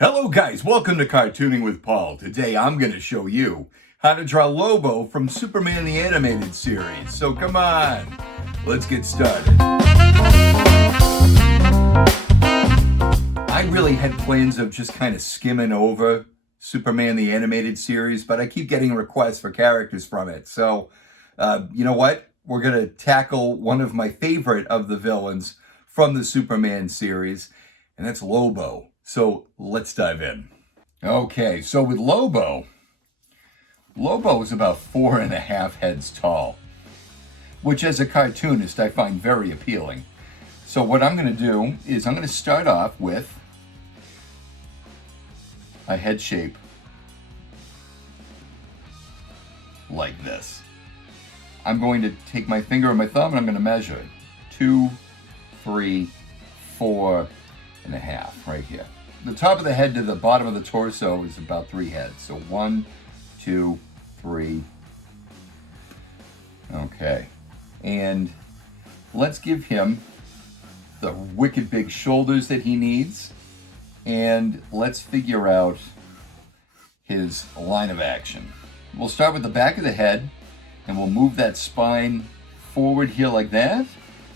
Hello guys, welcome to Cartooning with Paul. Today I'm going to show you how to draw Lobo from Superman the Animated Series. So come on, let's get started. I really had plans of just kind of skimming over Superman the Animated Series, but I keep getting requests for characters from it. So you know what? We're going to tackle one of my favorite of the villains from the Superman series, and that's Lobo. So let's dive in. Okay, so with Lobo is about 4.5 heads tall, which as a cartoonist I find very appealing. So what I'm going to do is I'm going to start off with a head shape like this. I'm going to take my finger and my thumb and I'm going to measure 2, 3, 4.5 right here. The top of the head to the bottom of the torso is about 3 heads. So 1, 2, 3. Okay. And let's give him the wicked big shoulders that he needs. And let's figure out his line of action. We'll start with the back of the head and we'll move that spine forward here like that.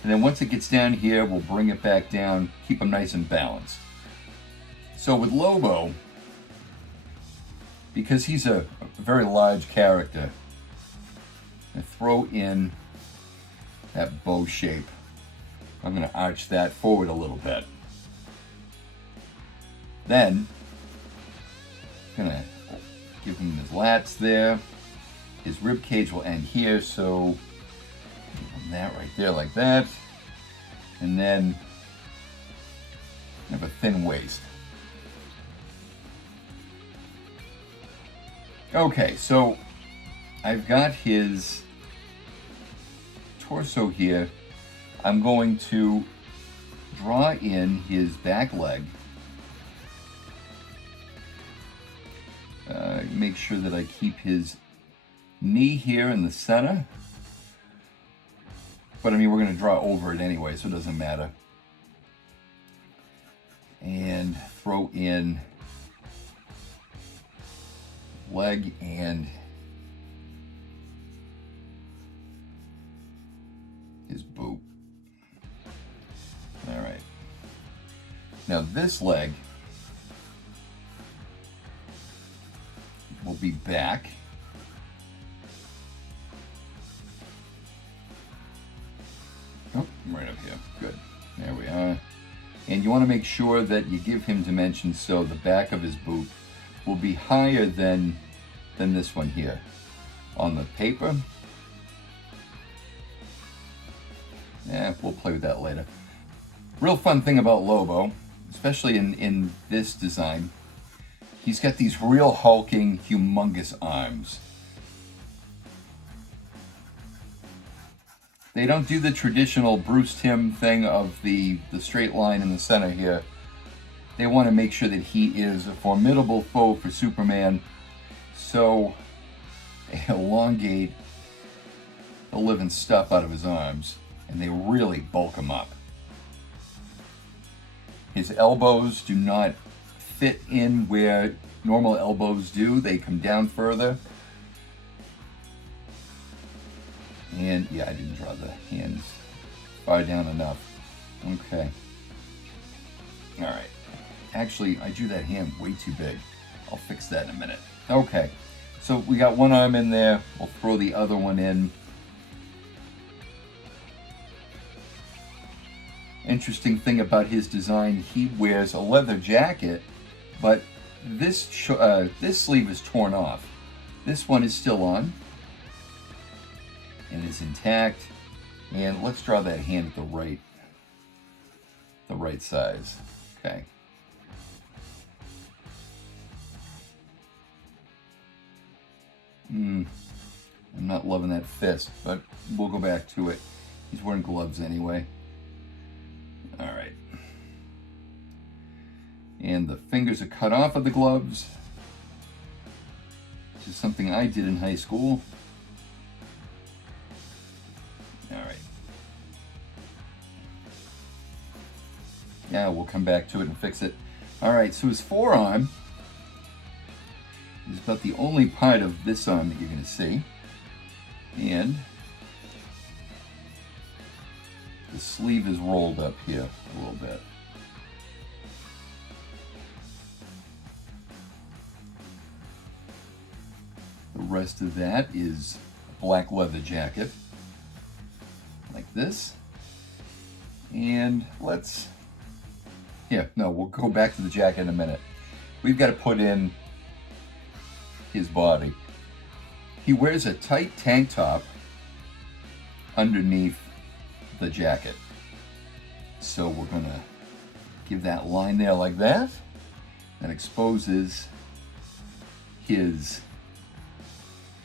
And then once it gets down here, we'll bring it back down, keep him nice and balanced. So with Lobo, because he's a very large character, I throw in that bow shape. I'm going to arch that forward a little bit. Then, I'm going to give him his lats there. His rib cage will end here, so that right there like that. And then have a thin waist. Okay, so I've got his torso here. I'm going to draw in his back leg. Make sure that I keep his knee here in the center. But I mean, we're going to draw over it anyway, so it doesn't matter. And throw in leg and his boot. All right. Now this leg will be back. Oh, right up here. Good. There we are. And you want to make sure that you give him dimensions so the back of his boot will be higher than this one here on the paper. Yeah, we'll play with that later. Real fun thing about Lobo, especially in this design, he's got these real hulking, humongous arms. They don't do the traditional Bruce Timm thing of the straight line in the center here. They want to make sure that he is a formidable foe for Superman, so they elongate the living stuff out of his arms, and they really bulk him up. His elbows do not fit in where normal elbows do. They come down further. And yeah, I didn't draw the hands far down enough. Okay. All right. Actually, I drew that hand way too big. I'll fix that in a minute. Okay. So we got one arm in there. We'll throw the other one in. Interesting thing about his design, he wears a leather jacket, but this sleeve is torn off. This one is still on and is intact. And let's draw that hand at the right size. Okay. I'm not loving that fist, but we'll go back to it. He's wearing gloves anyway. All right. And the fingers are cut off of the gloves. This is something I did in high school. All right. Yeah, we'll come back to it and fix it. All right, so his forearm is about the only part of this arm that you're going to see. And the sleeve is rolled up here a little bit. The rest of that is a black leather jacket, like this. And we'll go back to the jacket in a minute. We've got to put in his body. He wears a tight tank top underneath the jacket. So we're gonna give that line there like that. That exposes his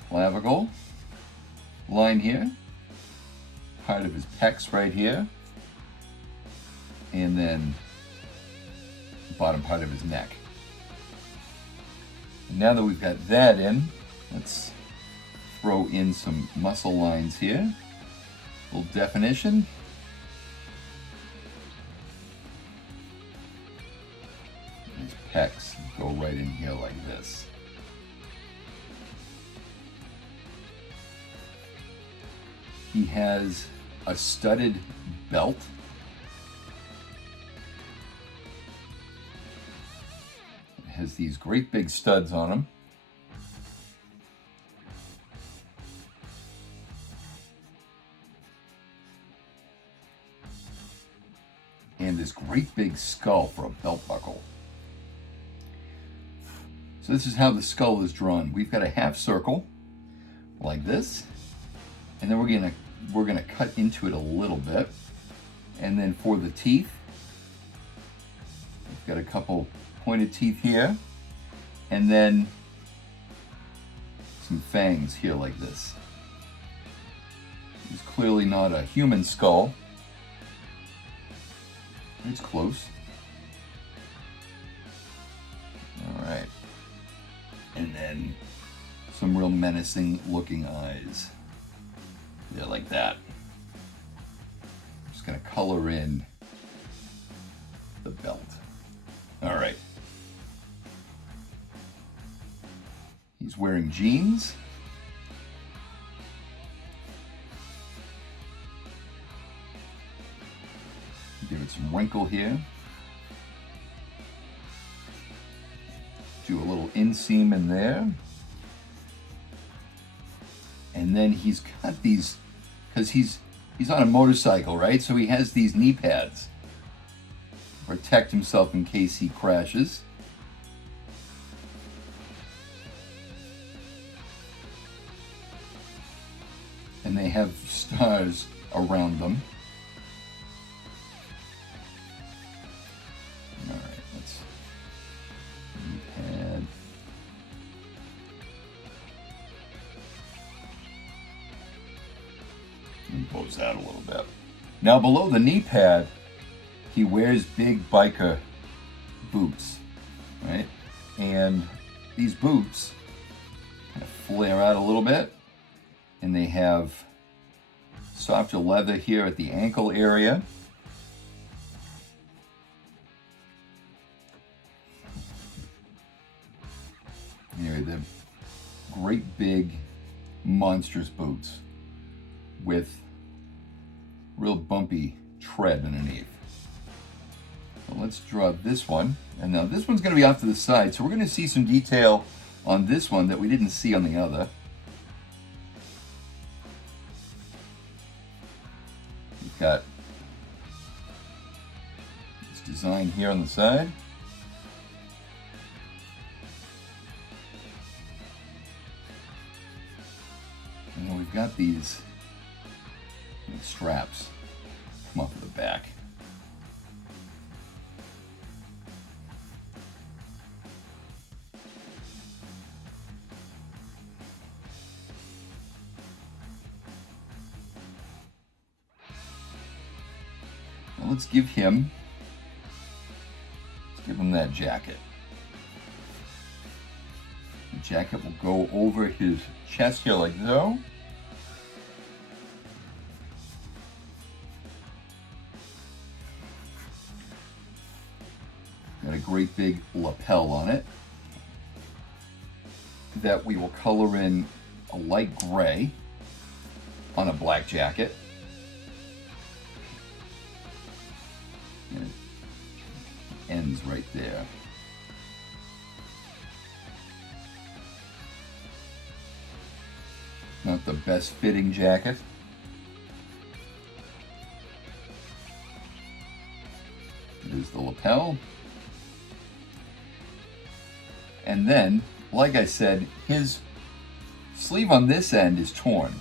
clavicle line here, part of his pecs right here, and then the bottom part of his neck. And now that we've got that in, let's throw in some muscle lines here. A little definition. His pecs go right in here like this. He has a studded belt. It has these great big studs on him. And this great big skull for a belt buckle. So this is how the skull is drawn. We've got a half circle like this, and then we're gonna cut into it a little bit. And then for the teeth, we've got a couple pointed teeth here, and then some fangs here like this. It's clearly not a human skull. It's close. All right. And then some real menacing looking eyes. Yeah, like that. I'm just gonna color in the belt. All right. He's wearing jeans. Give it some wrinkle here. Do a little inseam in there. And then he's got these, because he's on a motorcycle, right? So he has these knee pads to protect himself in case he crashes. And they have stars around them. Pose out a little bit. Now below the knee pad, he wears big biker boots, right? And these boots kind of flare out a little bit, and they have softer leather here at the ankle area. Here, the great big monstrous boots with real bumpy tread underneath. So let's draw this one. And now this one's going to be off to the side, so we're going to see some detail on this one that we didn't see on the other. We've got this design here on the side. And then we've got these straps come off of the back. Now let's give him that jacket. The jacket will go over his chest here like so. Got a great big lapel on it that we will color in a light gray on a black jacket. And it ends right there. Not the best fitting jacket. There's the lapel. And then, like I said, his sleeve on this end is torn.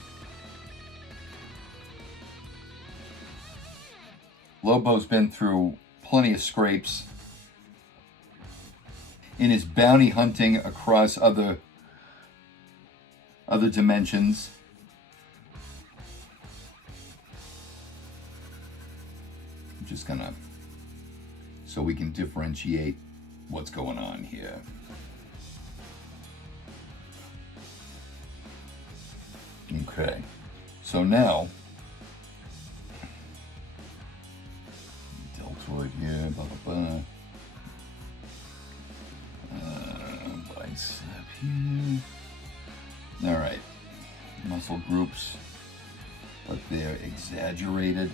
Lobo's been through plenty of scrapes in his bounty hunting across other dimensions. I'm just gonna, so we can differentiate what's going on here. Okay, so now, deltoid here, blah, blah, blah. Bicep here. All right, muscle groups, but they're exaggerated.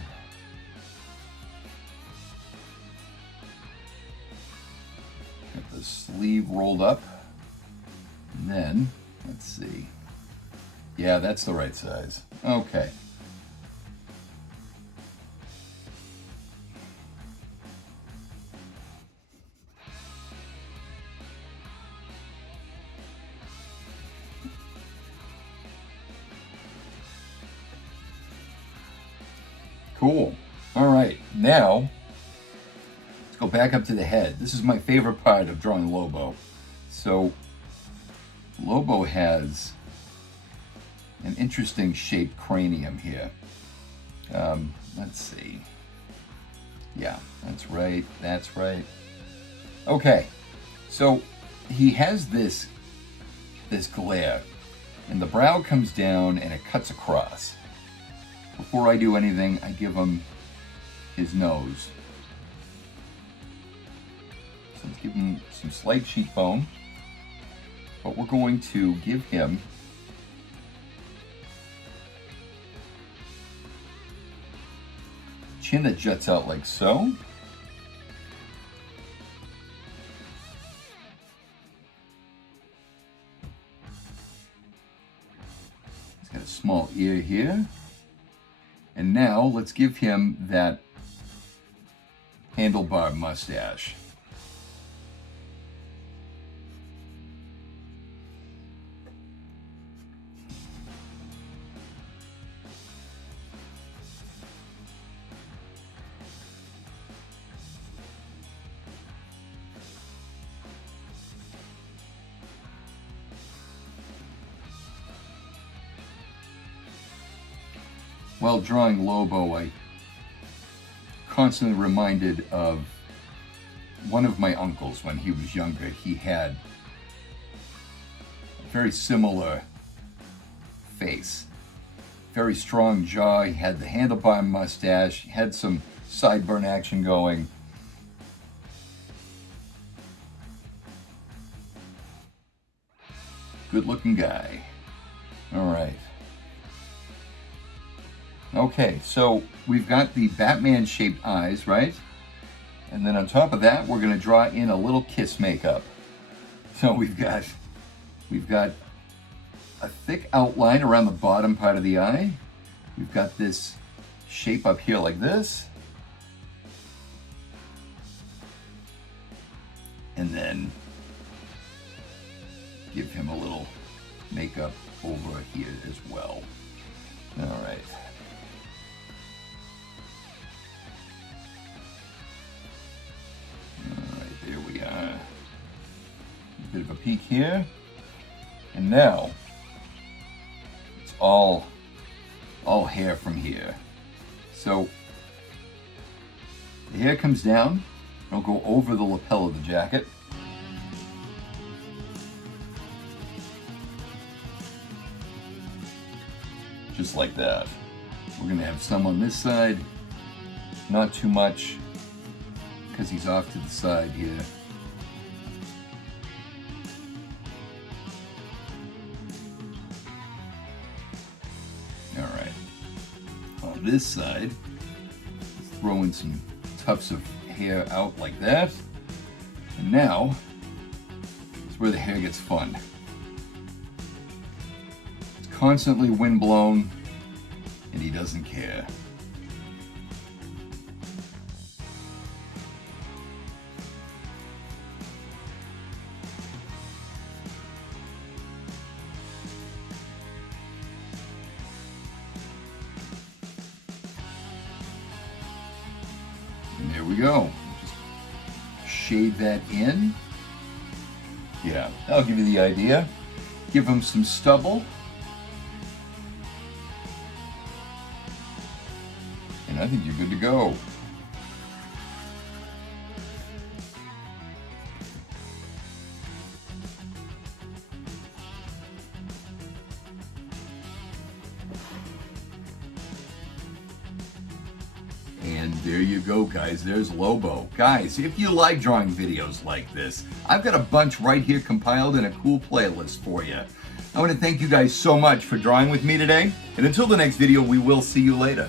Got the sleeve rolled up. And then, let's see. Yeah, that's the right size. Okay. Cool. All right, now let's go back up to the head. This is my favorite part of drawing Lobo. So Lobo has an interesting shaped cranium here. Let's see. Yeah, that's right. That's right. Okay, so he has this glare, and the brow comes down and it cuts across. Before I do anything, I give him his nose. So let's give him some slight cheekbone, but we're going to give him chin that juts out like so. He's got a small ear here. And now let's give him that handlebar mustache. While drawing Lobo, I constantly reminded of one of my uncles when he was younger. He had a very similar face. Very strong jaw, he had the handlebar mustache, he had some sideburn action going. Good looking guy. All right. Okay, so we've got the Batman-shaped eyes, right? And then on top of that, we're going to draw in a little kiss makeup. So we've got a thick outline around the bottom part of the eye. We've got this shape up here like this. And then give him a little makeup over here as well. All right. There we are. A bit of a peek here. And now, it's all hair from here. So, the hair comes down. It'll go over the lapel of the jacket. Just like that. We're gonna have some on this side. Not too much, because he's off to the side here. this side. Throw in some tufts of hair out like that. And now, it's where the hair gets fun. It's constantly windblown, and he doesn't care. And there we go. Just shade that in. Yeah, that'll give you the idea. Give him some stubble. And I think you're good to go. And there you go, guys. There's Lobo. Guys, if you like drawing videos like this, I've got a bunch right here compiled in a cool playlist for you. I want to thank you guys so much for drawing with me today. And until the next video, we will see you later.